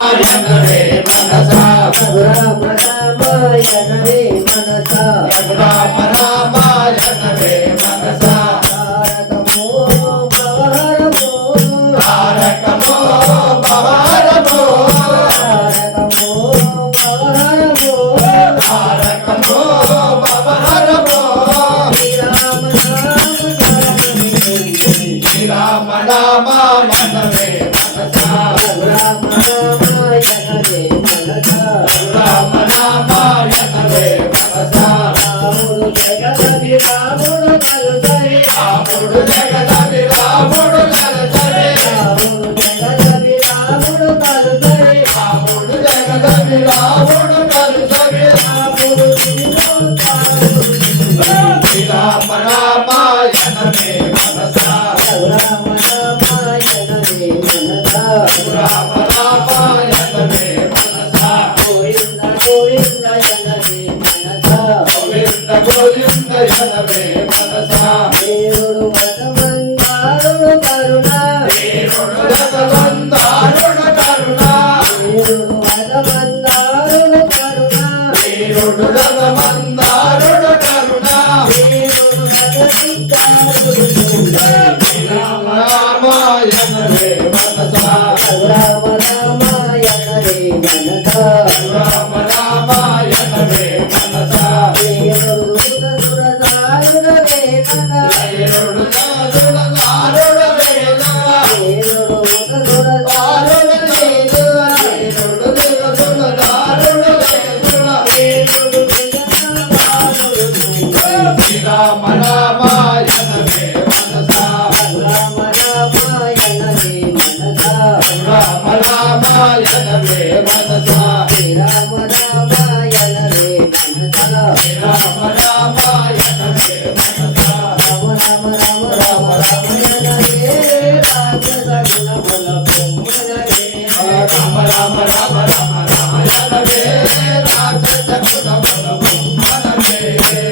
యనవే మనసా రామ రామ యనవే మనసా రామ రామ యనవే మనసా తారకమో పవహరమో తారకమో పవహరమో తారకమో పవహరమో తారకమో పవహరమో శ్రీరామ రామ యనవే మనసా రామ రామ యనవే మనసా రామ రామ యనవే మనసా రాముడు జగదభి రాముడు కలుసరి రాముడు జగదభి రాముడు కలుసరి రాముడు జగదభి రాముడు కలుసరి రాముడు జగదభి రాముడు కలుసరి రాముడు రామ రామ యనవే మనసా రామ రామ యనవే మనసా రామ రామ యనవే మనసా గోవింద గోవింద యనవే మనసా గోవింద గోవింద యనవే మనసా దేవుడు వనమందారుడు కరుణ వీరుడు రఘువందారుడు కరుణ దేవుడు వనమందారుడు కరుణ వీరుడు రఘువందారుడు కరుణ దేవుడు జగదిద్దారుడు రామ రామ యనవే మనసా రామ రామ యనవే మనసా రామ రామ యనవే మనసా దేవుడు సురసురదారుడు వేదన వీరుడు రఘువందారుడు వేద దేవుడు సురసురదారుడు వేదన వీరుడు రఘువందారుడు వేద దేవుడు జగన్నాథుడు శ్రీరామ రామ యనవే మనసా రామ రామ యనవే మనసా రామ రామ యనవే మనసా శ్రీరామ రామ యనవే మనసా రామ రామ యనవే మనసా రామ రామ రామ రామ రామ యనవే రాక్షస గుణముల పొంగునవే రామ రామ రామ రామ రామ యనవే రాక్షస కులముల మనవే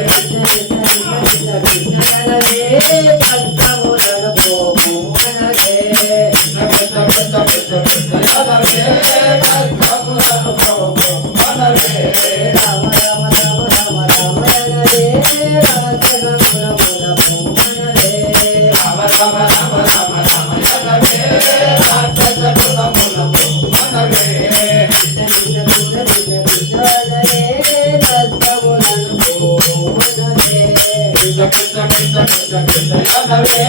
కృష్ణ కృష్ణ యనవే భక్తములను పోగునవే కృష్ణ కృష్ణ కృష్ణ కృష్ణ యనవే కర్తములను పోగు మనవే రామ రామ రామ రామ రామ యనవే రాక్షస గుణముల పొంగునవే రామ రామ రామ రామ రామ యనవే రాక్షస కులముల మనవే కృష్ణ కృష్ణ కృష్ణ కృష్ణ యనవే భక్తములను పోగునవే కృష్ణ కృష్ణ కృష్ణ కృష్ణ కృష్ణ యనవే